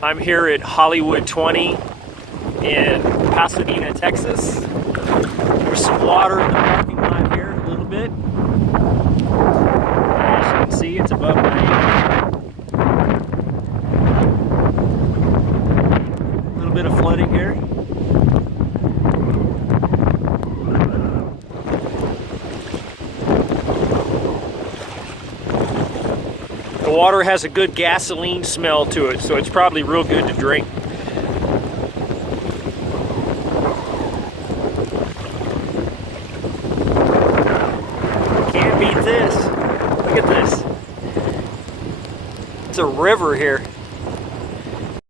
I'm here at Hollywood 20 in Pasadena, Texas. There's some water in the parking lot here a little bit. As you can see, it's above my head. A little bit of flooding here. The water has a good gasoline smell to it, so it's probably real good to drink. Can't beat this. Look at this. It's a river here.